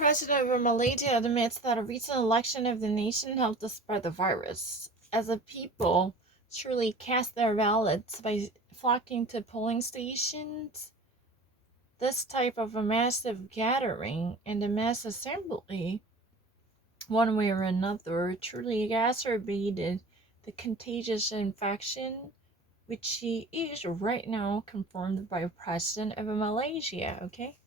President of Malaysia admits that a recent election of the nation helped to spread the virus. As a people surely cast their ballots by flocking to polling stations, this type of a massive gathering and a mass assembly, one way or another, truly exacerbated the contagious infection, which is right now confirmed by President of Malaysia. Okay.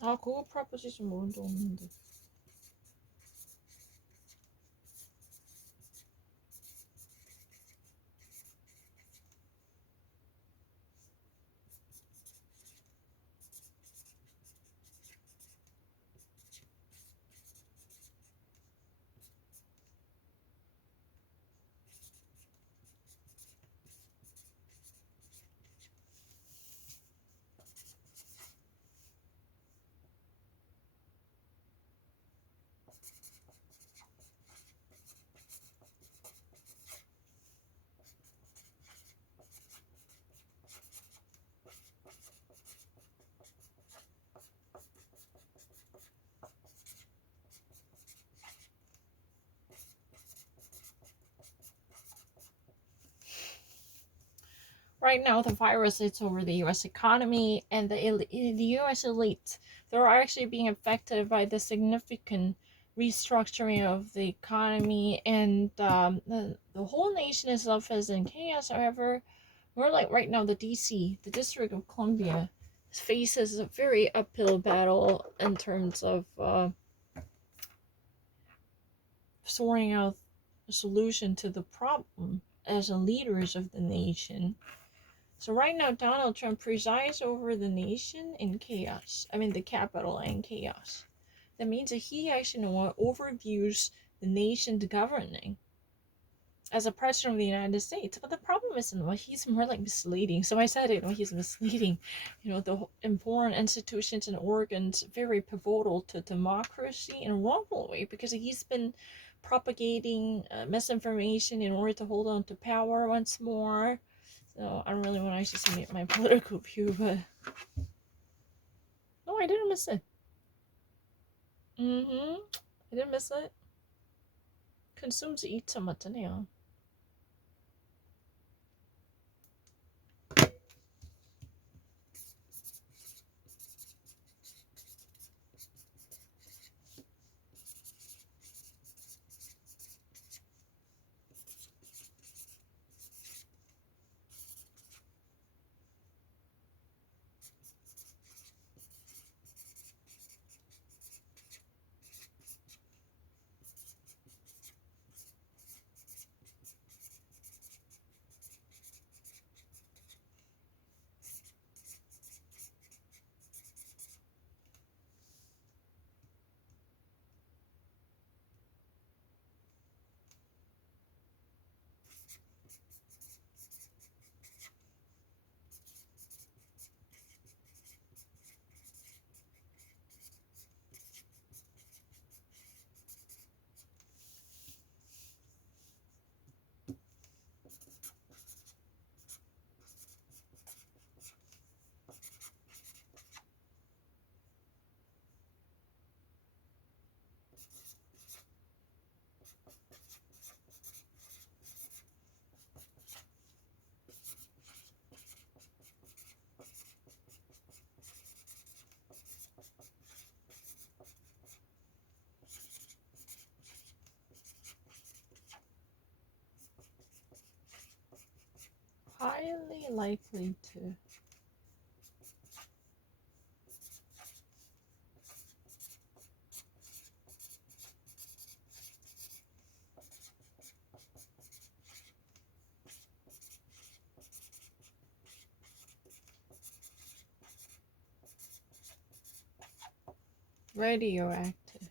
아, 그거 프라포지션 모른 적 없는데. Right now, the virus is over the U.S. economy, and the U.S. elite, they're actually being affected by the significant restructuring of the economy, and the whole nation itself is in chaos. However, we're like right now, the D.C., the District of Columbia, faces a very uphill battle in terms of sorting out a solution to the problem as the leaders of the nation. So right now, Donald Trump presides over the nation in chaos. I mean, the capital in chaos. That means that he actually overviews the nation's governing as a president of the United States. But the problem is, he's more like misleading. So I said it, he's misleading. The important institutions and organs very pivotal to democracy in a wrongful way, because he's been propagating misinformation in order to hold on to power once more. So I don't really want to actually submit my political view, but no, I didn't miss it. I didn't miss it. Consumes eat 참 맞잖아요. Highly likely to. radioactive,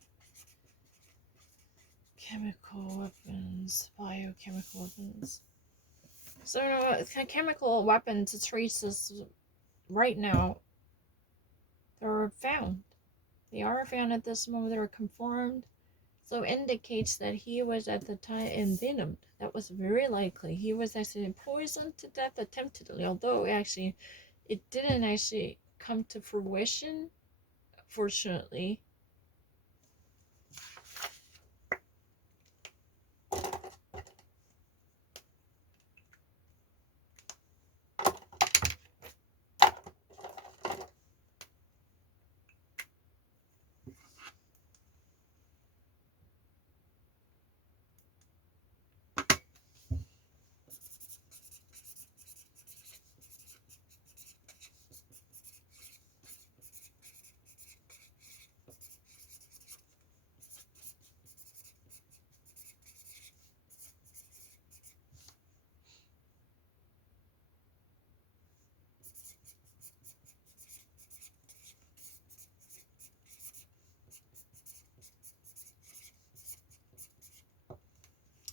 chemical weapons, biochemical weapons. So chemical weapons traces right now, they're found. They are found at this moment. They're confirmed. So indicates that he was at the time envenomed. That was very likely. He was actually poisoned to death attemptedly, although actually it didn't actually come to fruition, fortunately.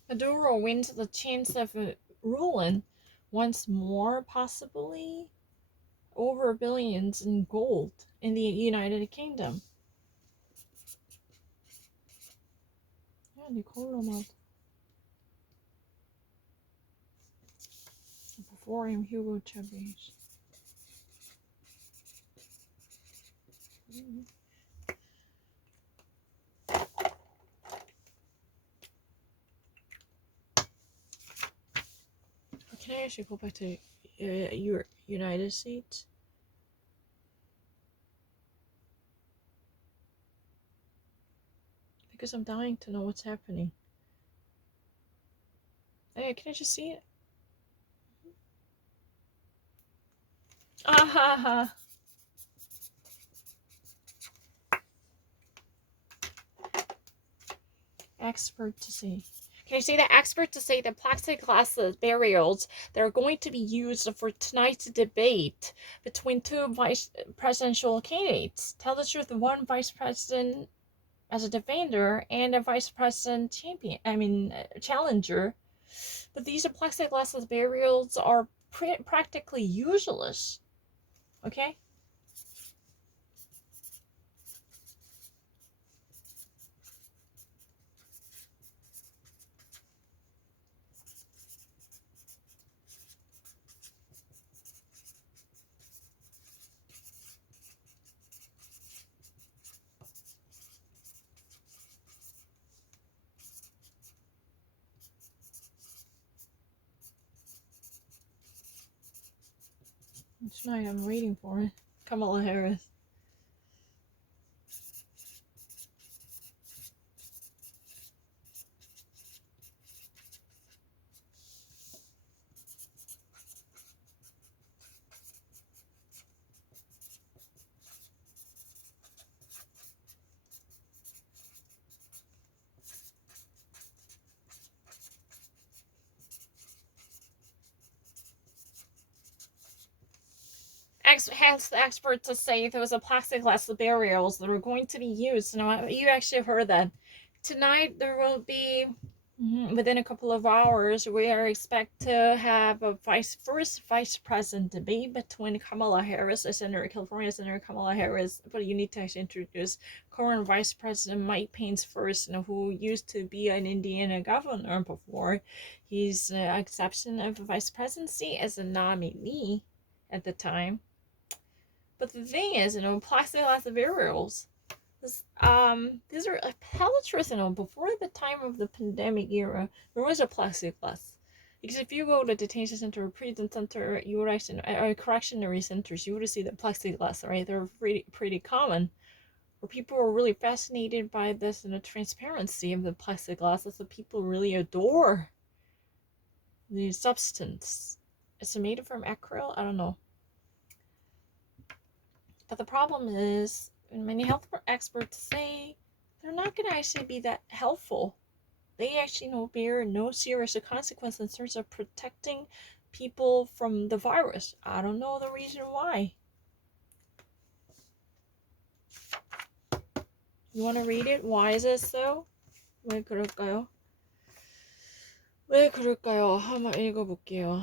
Maduro wins the chance of ruling once more, possibly over billions in gold in the United Kingdom. Yeah, Nicola Maduro. Before him, Hugo Chavez. Can I actually go back to your United States? Because I'm dying to know what's happening. Hey, can I just see it? Ah ha ha. Expert to say. Can I say that expert to say that plexiglass barriers that are going to be used for tonight's debate between two vice presidential candidates? Tell the truth, one vice president as a defender and a vice president champion. Challenger. But these plexiglass barriers are practically useless. Okay. Tonight I'm waiting for it. Kamala Harris. Hence the expert to say there was a plexiglass barriers that are going to be used. Now, you actually heard that. Tonight there will be, within a couple of hours, we are expect to have a first vice president debate between Kamala Harris, California Senator Kamala Harris, but you need to actually introduce current Vice President Mike Pence first, who used to be an Indiana governor before. He's an exception of the vice presidency as a nominee at the time. But the thing is, plexiglass barriers. These are a pelleters, before the time of the pandemic era, there was a plexiglass. Because if you go to detention center or prison center, you would actually, or correctionary centers, you would see the plexiglass, right? They're pretty common. Where people are really fascinated by this transparency of the plexiglass. That's what people really adore. The substance. Is it made from acrylic? I don't know. But the problem is, many health experts say they're not going to actually be that helpful. They actually bear no serious consequence in terms of protecting people from the virus. I don't know the reason why. You want to read it? Why is it so? 왜 그럴까요? 왜 그럴까요? 한번 읽어볼게요.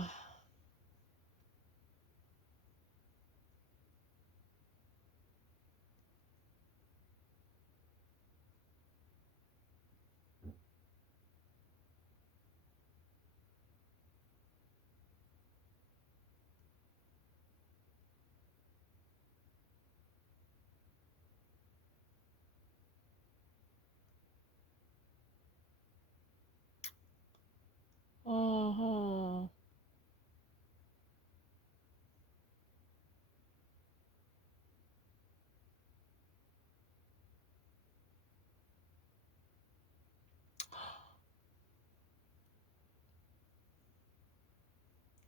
어허.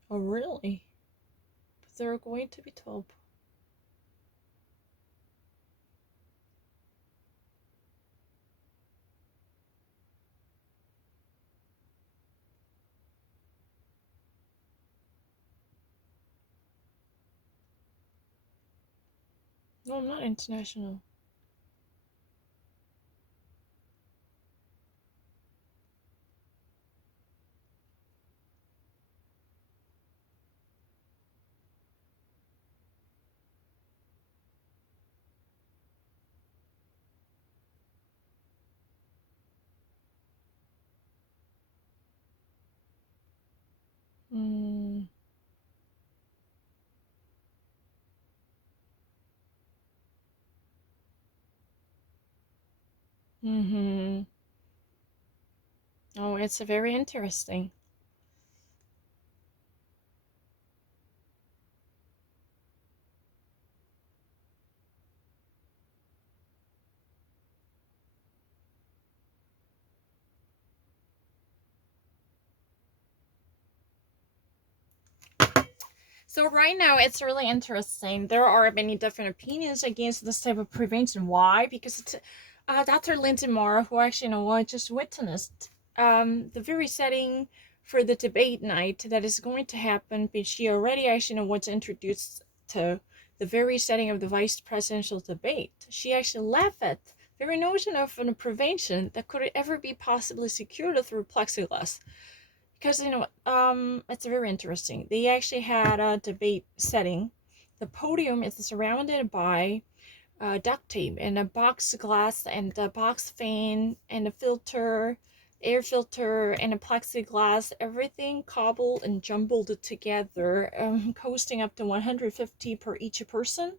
Oh, really? But there are going to be 12. No, I'm not international. Mm. Mm-hmm. Oh, it's very interesting. So right now it's really interesting. There are many different opinions against this type of prevention. Why? Because it's Dr. Lindsay Marr, who actually just witnessed the very setting for the debate night that is going to happen. But she already actually was introduced to the very setting of the vice presidential debate. She actually laughed at the very notion of a prevention that could ever be possibly secured through plexiglass. Because it's very interesting. They actually had a debate setting. The podium is surrounded by duct tape and a box glass and a box fan and a filter, air filter and a plexiglass, everything cobbled and jumbled together, costing up to 150 per each person.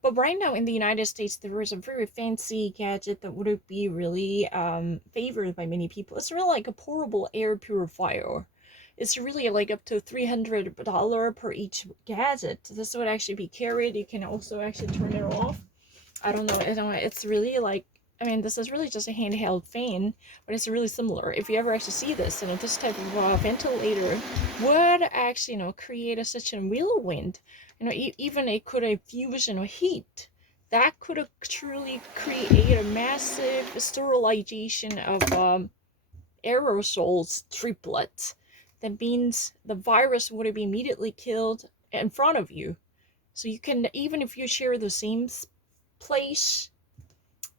But right now in the United States, there is a very fancy gadget that would be really favored by many people. It's really like a portable air purifier. It's really like up to $300 per each gadget. This would actually be carried. You can also actually turn it off. I don't know. It's really like, I mean, this is really just a handheld fan, but it's really similar. If you ever actually see this, this type of ventilator would actually, create such a whirlwind. Even it could infuse, heat. That could truly create a massive sterilization of aerosols triplets. That means the virus would be immediately killed in front of you. So you can, even if you share the same place,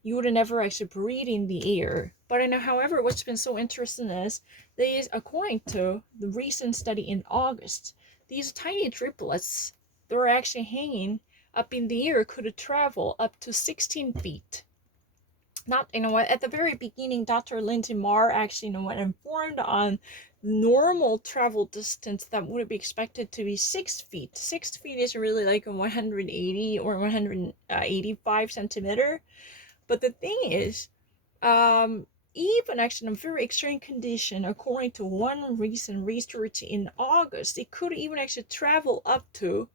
you would never actually breathe in the air. But however, what's been so interesting is these, according to the recent study in August, these tiny triplets that are actually hanging up in the air could travel up to 16 feet. Not, at the very beginning, Dr. Lindsay Marr actually, informed on normal travel distance that would be expected to be 6 feet. 6 feet is really like a 180 or 185 centimeter. But the thing is, even actually in a very extreme condition, according to one recent research in August, it could even actually travel up to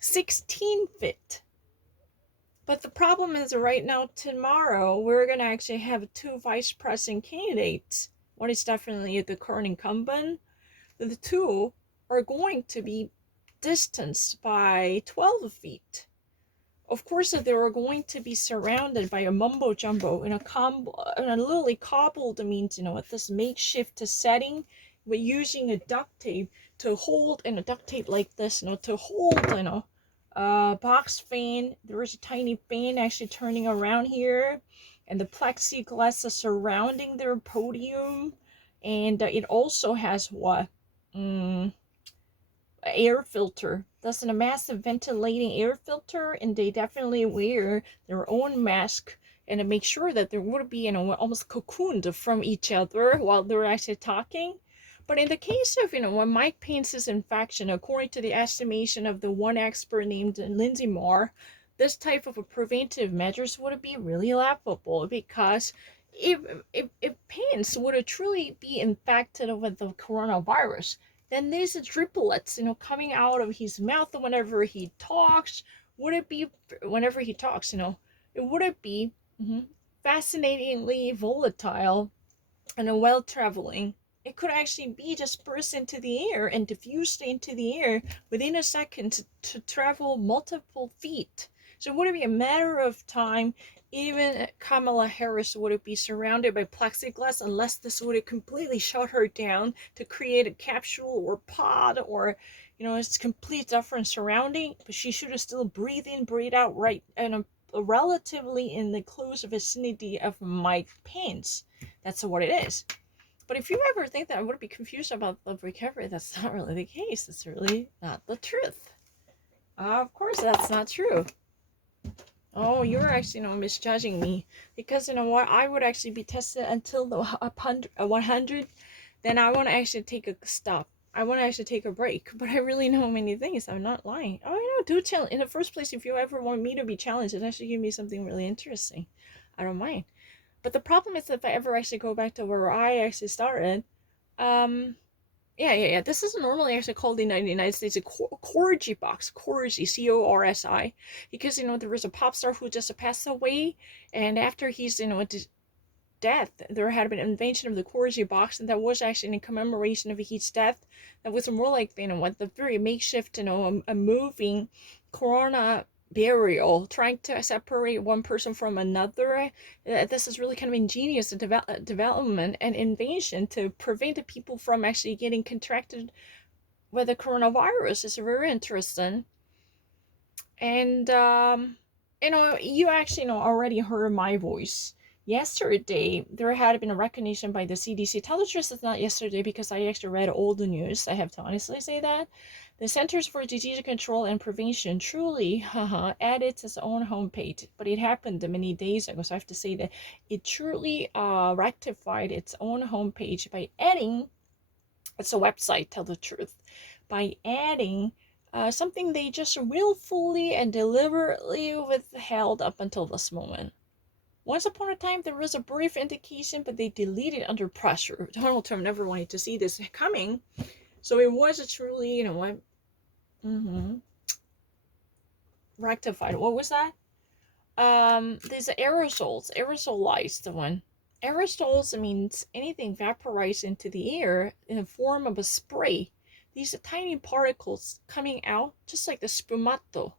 16 feet. But the problem is right now, tomorrow, we're going to actually have two vice president candidates. One is definitely the current incumbent. The two are going to be distanced by 12 feet. Of course, they are going to be surrounded by a mumbo jumbo in a literally cobbled means, with this makeshift setting, but using a duct tape to hold, and a duct tape like this, to hold, box fan. There is a tiny fan actually turning around here, and the plexiglass is surrounding their podium, and it also has what? Air filter. That's a massive ventilating air filter, and they definitely wear their own mask and to make sure that they would be, almost cocooned from each other while they're actually talking. But in the case of, when Mike Pence's infection, according to the estimation of the one expert named Lindsay Marr, this type of a preventive measures would be really laughable, because if Pence would have truly be infected with the coronavirus, then these driplets, coming out of his mouth whenever he talks, would it be, whenever he talks, it would it be fascinatingly volatile and well traveling. It could actually be dispersed into the air and diffused into the air within a second to travel multiple feet. So would it be a matter of time, even Kamala Harris would be surrounded by plexiglass, unless this would completely shut her down to create a capsule or pod, or it's complete different surrounding, but she should have still breathe in, breathe out right and relatively in the close vicinity of Mike Pence. That's what it is. But if you ever think that I would be confused about the recovery, that's not really the case. It's really not the truth. Of course, that's not true. Oh, you're actually, misjudging me. Because, what, I would actually be tested until the 100. Then I want to actually take a stop. I want to actually take a break. But I really know many things. I'm not lying. Oh, I know. Do challenge. In the first place, if you ever want me to be challenged, it actually give me something really interesting. I don't mind. But the problem is, if I ever actually go back to where I actually started, yeah. This is normally actually called in the United States a Corgi box, Corgi, Corsi, because there was a pop star who just passed away, and after his death, there had been an invention of the Corgi box, and that was actually in commemoration of his death. That was more like what the very makeshift, a moving Corona burial, trying to separate one person from another. This is really kind of ingenious development and invention to prevent the people from actually getting contracted with the coronavirus. It's very interesting. And you actually already heard my voice. Yesterday, there had been a recognition by the CDC. Tell the truth, it's not yesterday, because I actually read all the news. I have to honestly say that. The Centers for Disease Control and Prevention truly added its own homepage, but it happened many days ago, so I have to say that it truly rectified its own homepage by adding, it's a website, tell the truth, by adding something they just willfully and deliberately withheld up until this moment. Once upon a time, there was a brief indication, but they deleted under pressure. Donald Trump never wanted to see this coming. So it was a truly, rectified. What was that? These aerosols, aerosolized the one. Aerosols means anything vaporized into the air in the form of a spray. These are tiny particles coming out, just like the spumato.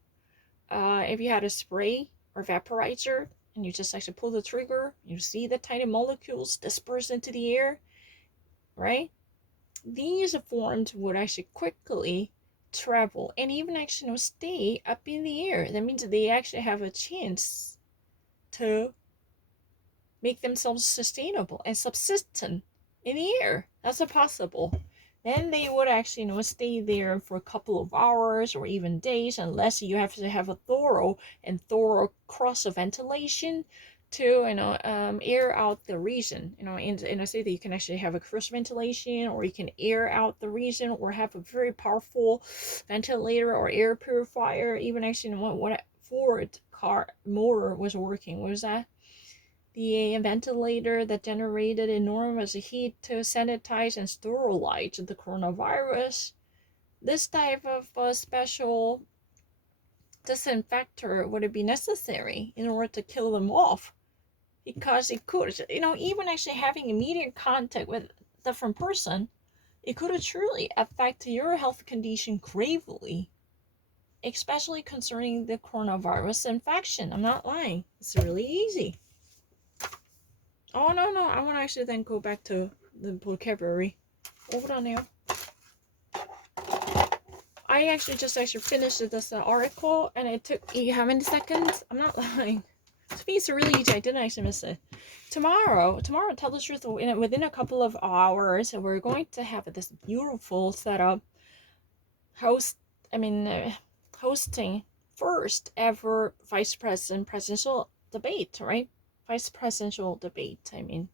If you had a spray or vaporizer, and you just actually pull the trigger, you see the tiny molecules disperse into the air, right? These forms would actually quickly travel and even actually stay up in the air. That means they actually have a chance to make themselves sustainable and subsistent in the air. That's a possible. Then they would actually stay there for a couple of hours or even days, unless you have to have a thorough cross ventilation to air out the region. And I say that you can actually have a cross ventilation, or you can air out the region, or have a very powerful ventilator or air purifier. Even actually what Ford car motor was working. What was that? The ventilator that generated enormous heat to sanitize and sterilize the coronavirus. This type of special disinfector would be necessary in order to kill them off, because it could, even actually having immediate contact with a different person, it could truly affect your health condition gravely, especially concerning the coronavirus infection. I'm not lying. It's really easy. Oh, no, I want to actually then go back to the vocabulary. Hold on now. I actually just finished this article, and it took how many seconds? I'm not lying. To me, it's really easy. I didn't actually miss it. Tomorrow, tell the truth, within a couple of hours, we're going to have this beautiful setup. Hosting first ever presidential debate, right? Vice presidential debate, I mean.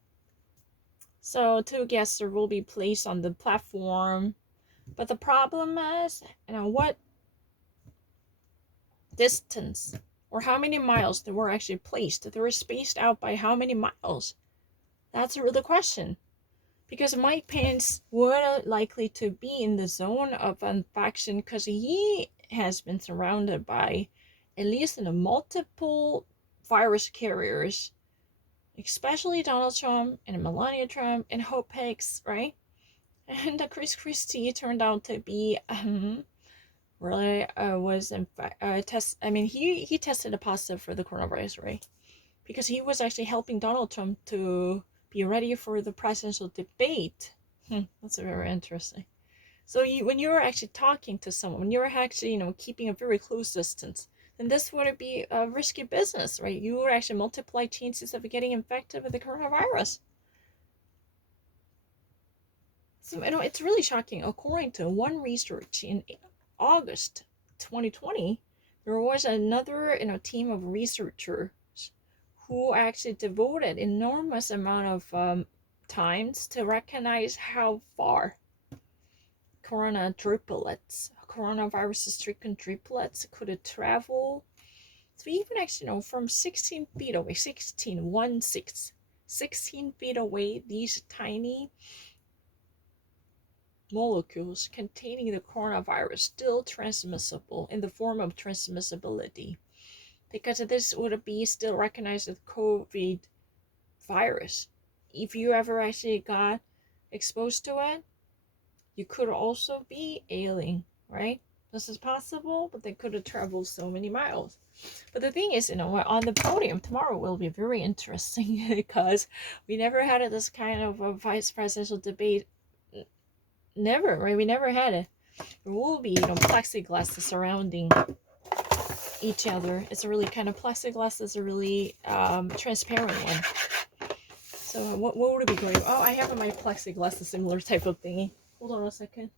So 2 guests will be placed on the platform. But the problem is, what distance or how many miles they were actually placed. They were spaced out by how many miles? That's really the question. Because Mike Pence would likely to be in the zone of infection because he has been surrounded by at least multiple virus carriers, especially Donald Trump and Melania Trump and Hope Hicks, right? And Chris Christie turned out to be really was in fact he tested positive for the coronavirus, right? Because he was actually helping Donald Trump to be ready for the presidential debate. That's very interesting. So when you're actually talking to someone, when you're actually keeping a very close distance, then this would be a risky business, right? You would actually multiply chances of getting infected with the coronavirus. So it's really shocking. According to one research in August 2020, there was another team of researchers who actually devoted enormous amount of times to recognize how far coronavirus-stricken droplets could travel. So even actually from 16 feet away, 16 feet away, these tiny molecules containing the coronavirus still transmissible in the form of transmissibility, because this would be still recognized as COVID virus. If you ever actually got exposed to it, you could also be ailing, right? This is possible, but they could have traveled so many miles. But the thing is, on the podium tomorrow will be very interesting because we never had this kind of a vice presidential debate. Never, right? We never had it. There will be, plexiglass surrounding each other. It's a really kind of plexiglass is a really transparent one. So what would it be great? Oh, I have on my plexiglass a similar type of thingy. Hold on a second.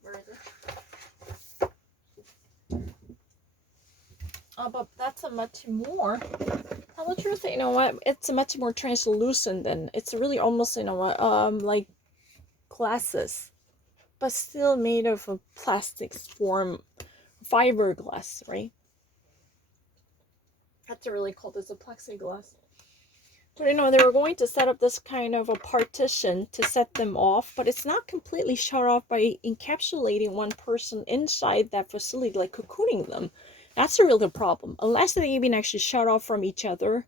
Where is it? But that's a much more. Tell the truth, it's a much more translucent than it's really almost like glasses, but still made of a plastic form, fiberglass, right? That's really called as a plexiglass. But they were going to set up this kind of a partition to set them off, but it's not completely shut off by encapsulating one person inside that facility, like cocooning them. That's the real problem. Unless they even actually shut off from each other.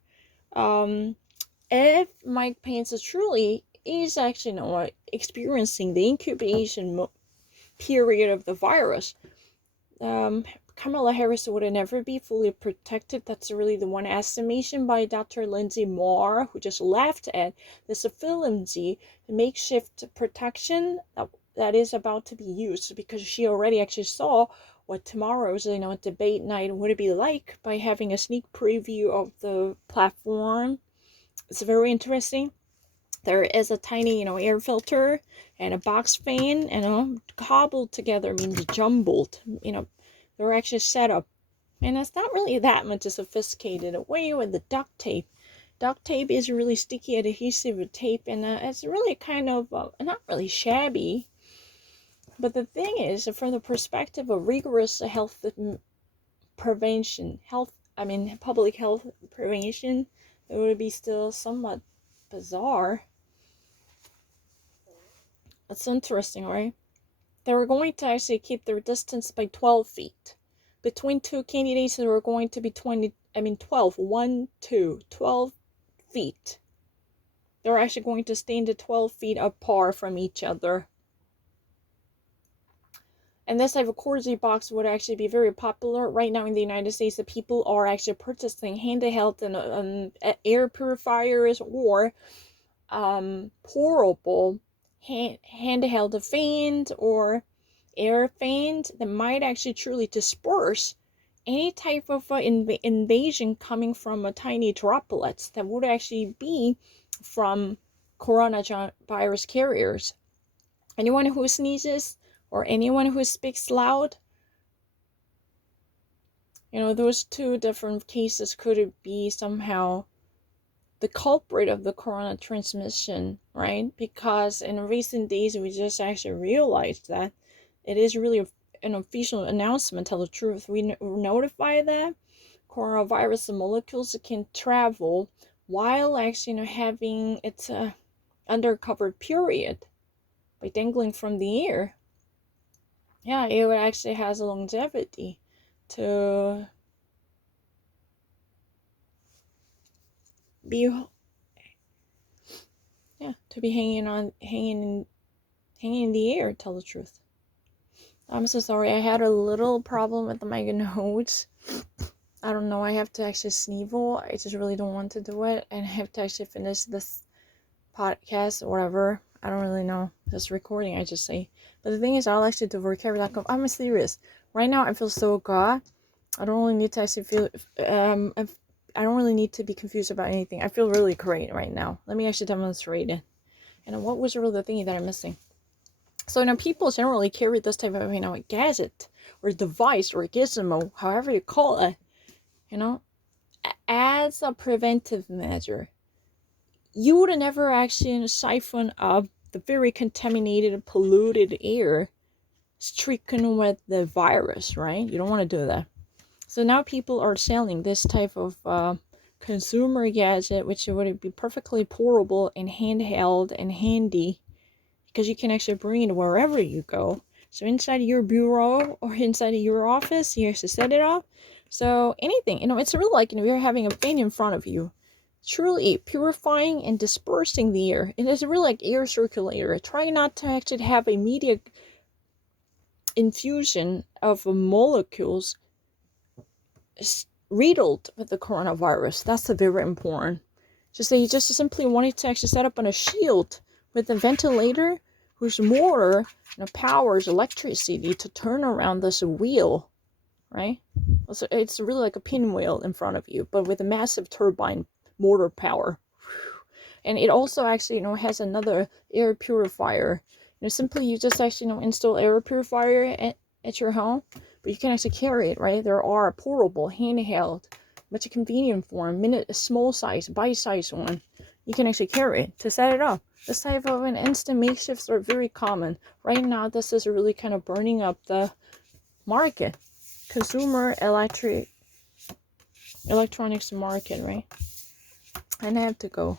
If Mike Pence is actually experiencing the incubation period of the virus, Kamala Harris would never be fully protected. That's really the one estimation by Dr. Lindsay Moore, who just laughed at this flimsy makeshift protection that is about to be used, because she already actually saw what tomorrow's debate night would be like by having a sneak preview of the platform. It's very interesting. There is a tiny, air filter and a box fan, cobbled together means jumbled, they're actually set up. And it's not really that much sophisticated way with the duct tape. Duct tape is really sticky adhesive tape, and it's really kind of, not really shabby. But the thing is, from the perspective of rigorous health prevention, public health prevention, it would be still somewhat bizarre. It's interesting, right? They were going to actually keep their distance by 12 feet. Between two candidates, there were going to be 12 feet. They were actually going to stand 12 feet apart from each other. And this type of cordless box would actually be very popular. Right now in the United States, the people are actually purchasing handheld and air purifiers or portable handheld fan or air fan that might actually truly disperse any type of invasion coming from a tiny droplets that would actually be from coronavirus carriers. Anyone who sneezes or anyone who speaks loud, those two different cases could be somehow the culprit of the corona transmission, right? Because in recent days, we just actually realized that it is really an official announcement, tell the truth. We notify that coronavirus molecules can travel while actually, having its undercover period by dangling from the air. Yeah, it actually has a longevity to be hanging in the air, tell the truth. I'm so sorry, I had a little problem with my nose. I don't know, I have to actually sneeze. I just really don't want to do it, and I have to actually finish this podcast or whatever. I don't really know, this recording, I just say. But the thing is, I'll actually do vocabulary.com. I'm serious. Right now, I feel so good. I don't really need to actually feel, I don't really need to be confused about anything. I feel really great right now. Let me actually demonstrate it. And what was really the thingy that I'm missing? So, people generally carry this type of, gadget or device or gizmo, however you call it, as a preventive measure. You would never actually siphon up the very contaminated, polluted air stricken with the virus, right? You don't want to do that. So now people are selling this type of consumer gadget, which would be perfectly portable and handheld and handy, because you can actually bring it wherever you go. So inside your bureau or inside of your office, you actually set it up. So anything, it's really like, you're having a fan in front of you, truly purifying and dispersing the air. It is really like air circulator. Try not to actually have immediate infusion of molecules riddled with the coronavirus. That's very important. Just say you just simply wanted to actually set up on a shield with a ventilator whose motor powers electricity to turn around this wheel, right? So it's really like a pinwheel in front of you, but with a massive turbine motor power. And it also actually, has another air purifier. Simply you just actually, install air purifier at your home, but you can actually carry it, right? There are portable, handheld, much convenient form, small size, bite-sized one. You can actually carry it to set it up. This type of an instant makeshifts are very common. Right now, this is really kind of burning up the market. Consumer electronics market, right? And I have to go.